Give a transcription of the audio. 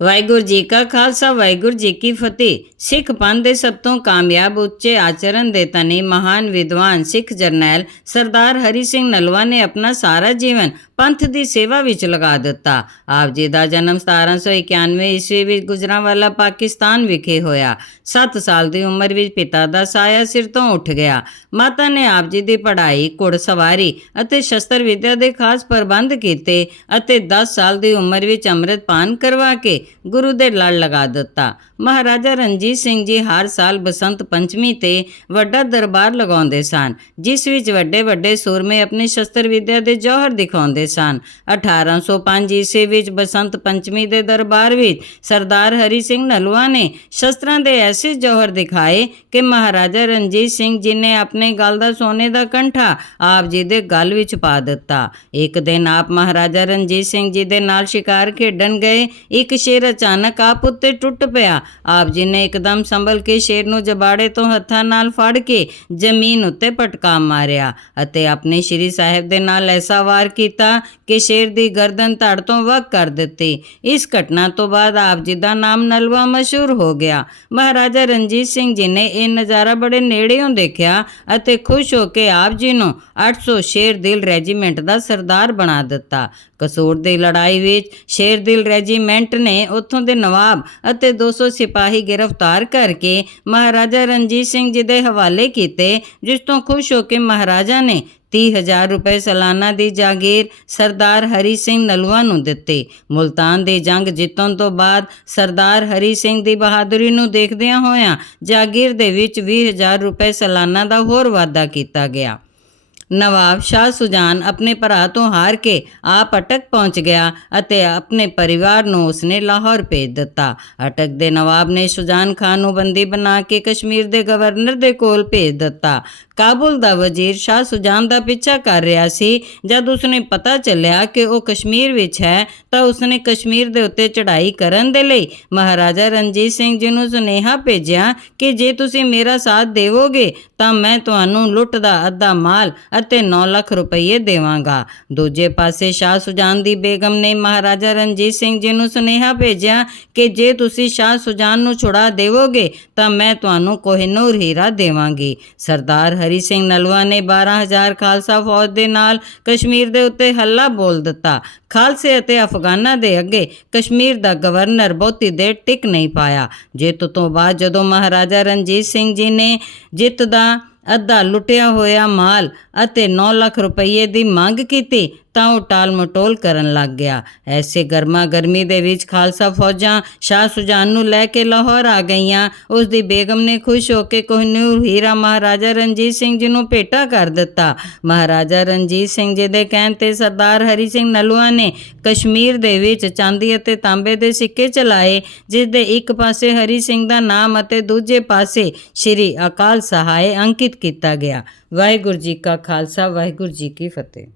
ਵਾਹਿਗੁਰੂ ਜੀ ਕਾ ਖਾਲਸਾ, ਵਾਹਿਗੁਰੂ ਜੀ ਕੀ ਫਤਿਹ। ਸਿੱਖ ਪੰਥ ਦੇ ਸਭ ਤੋਂ ਕਾਮਯਾਬ, ਉੱਚੇ ਆਚਰਣ ਦੇ ਤਨੇ ਮਹਾਨ ਵਿਦਵਾਨ, ਸਿੱਖ ਜਰਨੈਲ ਸਰਦਾਰ ਹਰੀ ਸਿੰਘ ਨਲਵਾ ਨੇ ਆਪਣਾ ਸਾਰਾ ਜੀਵਨ ਪੰਥ ਦੀ ਸੇਵਾ ਵਿੱਚ ਲਗਾ ਦਿੱਤਾ। ਆਪ ਜੀ ਦਾ ਜਨਮ 1791 ਈਸਵੀ ਵਿੱਚ ਗੁਜਰਾਂਵਾਲਾ, ਪਾਕਿਸਤਾਨ ਵਿਖੇ ਹੋਇਆ। 7 ਸਾਲ ਦੀ ਉਮਰ ਵਿੱਚ ਪਿਤਾ ਦਾ ਸਾਇਆ ਸਿਰ ਤੋਂ ਉੱਠ ਗਿਆ। ਮਾਤਾ ਨੇ ਆਪ ਜੀ ਦੀ ਪੜ੍ਹਾਈ, ਘੁੜਸਵਾਰੀ ਅਤੇ ਸ਼ਸਤਰ ਵਿਦਿਆ ਦੇ ਖਾਸ ਪ੍ਰਬੰਧ ਕੀਤੇ ਅਤੇ 10 ਸਾਲ ਦੀ ਉਮਰ ਵਿੱਚ ਅੰਮ੍ਰਿਤ ਪਾਨ ਕਰਵਾ ਕੇ ਗੁਰੂ ਦੇ ਲੜ ਲਗਾ ਦਿੱਤਾ। ਮਹਾਰਾਜਾ ਰਣਜੀਤ ਸਿੰਘ ਜੀ ਹਰ ਸਾਲ ਬਸੰਤ ਪੰਚਮੀ ਤੇ ਵੱਡਾ ਦਰਬਾਰ ਲਗਾਉਂਦੇ ਸਨ, ਜਿਸ ਵਿੱਚ ਵੱਡੇ ਵੱਡੇ ਸੂਰਮੇ ਆਪਣੀ ਸ਼ਸਤਰ ਵਿਦਿਆ ਦੇ ਜੌਹਰ ਦਿਖਾਉਂਦੇ ਸਨ। 1805 ਈਸਵੀ ਵਿੱਚ ਬਸੰਤ ਪੰਚਮੀ ਦੇ ਦਰਬਾਰ ਵਿੱਚ ਸਰਦਾਰ ਹਰੀ ਸਿੰਘ ਨਲਵਾ ਨੇ ਸ਼ਸਤਰਾਂ ਦੇ ਐਸੇ ਜ਼ੋਹਰ ਦਿਖਾਏ ਕਿ ਮਹਾਰਾਜਾ ਰਣਜੀਤ ਸਿੰਘ ਜੀ ਨੇ ਆਪਣੇ ਗਲ ਦਾ ਸੋਨੇ ਦਾ ਕੰਠਾ ਆਪ ਜੀ ਦੇ ਗਲ ਵਿੱਚ ਪਾ ਦਿੱਤਾ। ਇੱਕ ਦਿਨ ਆਪ ਮਹਾਰਾਜਾ ਰਣਜੀਤ ਸਿੰਘ ਜੀ ਦੇ ਨਾਲ ਸ਼ਿਕਾਰ ਖੇਡਣ ਗਏ। ਇੱਕ ਸ਼ੇਰ ਅਚਾਨਕ ਆਪ ਉੱਤੇ ਟੁੱਟ ਪਿਆ। ਆਪ ਜੀ ਨੇ ਇੱਕਦਮ ਸੰਭਲ ਕੇ ਸ਼ੇਰ ਨੂੰ ਜਬਾੜੇ ਤੋਂ ਹੱਥਾਂ ਨਾਲ ਫੜ ਕੇ ਜ਼ਮੀਨ ਉੱਤੇ ਪਟਕਾ ਮਾਰਿਆ ਅਤੇ ਆਪਣੇ ਸ਼੍ਰੀ ਸਾਹਿਬ ਦੇ ਨਾਲ ਐਸਾ ਵਾਰ ਕੀਤਾ ਕਿ ਸ਼ੇਰ ਦੀ ਗਰਦਨ ਧੜ ਤੋਂ ਵੱਖ ਕਰ ਦਿੱਤੀ। ਇਸ ਘਟਨਾ ਤੋਂ ਬਾਅਦ ਆਪ ਜੀ ਦਾ ਨਾਮ ਨਲਵਾ ਮਸ਼ਹੂਰ ਹੋ ਗਿਆ। ਮਹਾਰਾਜਾ ਰਣਜੀਤ ਸਿੰਘ ਜੀ ਨੇ ਇਹ ਨਜ਼ਾਰਾ ਬੜੇ ਨੇੜਿਓਂ ਦੇਖਿਆ ਅਤੇ ਖੁਸ਼ ਹੋ ਕੇ ਆਪ ਜੀ ਨੂੰ 800 ਸ਼ੇਰ ਦਿਲ ਰੈਜੀਮੈਂਟ ਦਾ ਸਰਦਾਰ ਬਣਾ ਦਿੱਤਾ। ਕਸੂਰ ਦੀ ਲੜਾਈ ਵਿੱਚ ਸ਼ੇਰ ਦਿਲ ਰੈਜੀਮੈਂਟ ਨੇ ਉੱਥੋਂ ਦੇ ਨਵਾਬ ਅਤੇ 200 ਸਿਪਾਹੀ ਗ੍ਰਿਫਤਾਰ ਕਰਕੇ ਮਹਾਰਾਜਾ ਰਣਜੀਤ ਸਿੰਘ ਜੀ ਦੇ ਹਵਾਲੇ ਕੀਤੇ, ਜਿਸ ਤੋਂ ਖੁਸ਼ ਹੋ ਕੇ ਮਹਾਰਾਜਾ ਨੇ 30000 ਰੁਪਏ ਸਾਲਾਨਾ ਦੀ ਜਾਗੀਰ ਸਰਦਾਰ ਹਰੀ ਸਿੰਘ ਨਲਵਾ ਨੂੰ ਦਿੱਤੀ। ਮੁਲਤਾਨ ਦੀ ਜੰਗ ਜਿੱਤਣ ਤੋਂ ਬਾਅਦ ਸਰਦਾਰ ਹਰੀ ਸਿੰਘ ਦੀ ਬਹਾਦਰੀ ਨੂੰ ਦੇਖਦਿਆਂ ਹੋਇਆਂ ਜਾਗੀਰ ਦੇ ਵਿੱਚ 20000 ਰੁਪਏ ਸਾਲਾਨਾ ਦਾ ਹੋਰ ਵਾਅਦਾ ਕੀਤਾ ਗਿਆ। ਨਵਾਬ ਸ਼ਾਹ ਸੁਜਾਨ ਆਪਣੇ ਭਰਾ ਤੋਂ ਹਾਰ ਕੇ ਆਪ ਅਟਕ ਪਹੁੰਚ ਗਿਆ ਅਤੇ ਆਪਣੇ ਪਰਿਵਾਰ ਨੂੰ ਉਸਨੇ ਲਾਹੌਰ ਭੇਜ ਦਿੱਤਾ। ਅਟਕ ਦੇ ਨਵਾਬ ਨੇ ਸੁਜਾਨ ਖਾਨ ਨੂੰ ਬੰਦੀ ਬਣਾ ਕੇ ਕਸ਼ਮੀਰ ਦੇ ਗਵਰਨਰ ਦੇ ਕੋਲ ਭੇਜ ਦਿੱਤਾ। ਕਾਬੁਲ ਦਾ ਵਜ਼ੀਰ ਸ਼ਾਹ ਸੁਜਾਨ ਦਾ ਪਿੱਛਾ ਕਰ ਰਿਹਾ ਸੀ। ਜਦ ਉਸਨੇ ਪਤਾ ਚੱਲਿਆ ਕਿ ਉਹ ਕਸ਼ਮੀਰ ਵਿੱਚ ਹੈ, ਤਾਂ ਉਸਨੇ ਕਸ਼ਮੀਰ ਦੇ ਉੱਤੇ ਚੜ੍ਹਾਈ ਕਰਨ ਦੇ ਲਈ ਮਹਾਰਾਜਾ ਰਣਜੀਤ ਸਿੰਘ ਜੀ ਨੂੰ ਸੁਨੇਹਾ ਭੇਜਿਆ ਕਿ ਜੇ ਤੁਸੀਂ ਮੇਰਾ ਸਾਥ ਦੇਵੋਗੇ, ਤਾਂ ਮੈਂ ਤੁਹਾਨੂੰ ਲੁੱਟ ਦਾ ਅੱਧਾ ਮਾਲ ਅਤੇ 9 ਲੱਖ ਰੁਪਏ ਦੇਵਾਂਗਾ। ਦੂਜੇ ਪਾਸੇ ਸ਼ਾਹ ਸੁਜਾਨ ਦੀ ਬੇਗਮ ਨੇ ਮਹਾਰਾਜਾ ਰਣਜੀਤ ਸਿੰਘ ਜੀ ਨੂੰ ਸੁਨੇਹਾ ਭੇਜਿਆ ਕਿ ਜੇ ਤੁਸੀਂ ਸ਼ਾਹ ਸੁਜਾਨ ਨੂੰ ਛੁਡਾ ਦੇਵੋਗੇ, ਤਾਂ ਮੈਂ ਤੁਹਾਨੂੰ ਕੋਹਿਨੂਰ ਹੀਰਾ ਦੇਵਾਂਗੀ। ਸਰਦਾਰ ਹਰੀ ਸਿੰਘ ਨਲਵਾ ਨੇ 12000 ਖਾਲਸਾ ਫੌਜ ਦੇ ਨਾਲ ਕਸ਼ਮੀਰ ਦੇ ਉੱਤੇ ਹੱਲਾ ਬੋਲ ਦਿੱਤਾ। ਖਾਲਸੇ ਅਤੇ ਅਫਗਾਨਾਂ ਦੇ ਅੱਗੇ ਕਸ਼ਮੀਰ ਦਾ ਗਵਰਨਰ ਬਹੁਤੀ ਦੇਰ ਟਿਕ ਨਹੀਂ ਪਾਇਆ। ਜਿੱਤ ਤੋਂ ਬਾਅਦ ਜਦੋਂ ਮਹਾਰਾਜਾ ਰਣਜੀਤ ਸਿੰਘ ਜੀ ਨੇ ਜਿੱਤ ਦਾ ਅੱਧਾ ਲੁੱਟਿਆ ਹੋਇਆ ਮਾਲ ਅਤੇ 9 ਲੱਖ ਰੁਪਏ ਦੀ ਮੰਗ ਕੀਤੀ ਤਾਂ ਉਹ ਟਾਲ ਮਟੋਲ ਕਰਨ ਲੱਗ ਗਿਆ। ਐਸੇ ਗਰਮਾ ਗਰਮੀ ਦੇ ਵਿੱਚ ਖਾਲਸਾ ਫੌਜਾਂ ਸ਼ਾਹ ਸੁਜਾਨ ਨੂੰ ਲੈ ਕੇ ਲਾਹੌਰ ਆ ਗਈਆਂ। ਉਸ ਦੀ ਬੇਗਮ ਨੇ ਖੁਸ਼ ਹੋ ਕੇ ਕੋਹਿਨੂਰ ਹੀਰਾ ਮਹਾਰਾਜਾ ਰਣਜੀਤ ਸਿੰਘ ਜੀ ਨੂੰ ਭੇਟਾ ਕਰ ਦਿੱਤਾ। ਮਹਾਰਾਜਾ ਰਣਜੀਤ ਸਿੰਘ ਜੀ ਦੇ ਕਹਿਣ ਤੇ ਸਰਦਾਰ ਹਰੀ ਸਿੰਘ ਨਲੂਆ ਨੇ ਕਸ਼ਮੀਰ ਦੇ ਵਿੱਚ ਚਾਂਦੀ ਅਤੇ ਤਾਂਬੇ ਦੇ ਸਿੱਕੇ ਚਲਾਏ, ਜਿਸ ਦੇ ਇੱਕ ਪਾਸੇ ਹਰੀ ਸਿੰਘ ਦਾ ਨਾਮ ਅਤੇ ਦੂਜੇ ਪਾਸੇ ਸ਼੍ਰੀ ਅਕਾਲ ਸਹਾਇ ਅੰਕਿਤ ਕੀਤਾ ਗਿਆ। ਵਾਹਿਗੁਰੂ ਜੀ ਕਾ ਖਾਲਸਾ, ਵਾਹਿਗੁਰੂ ਜੀ ਕੀ ਫਤਿਹ।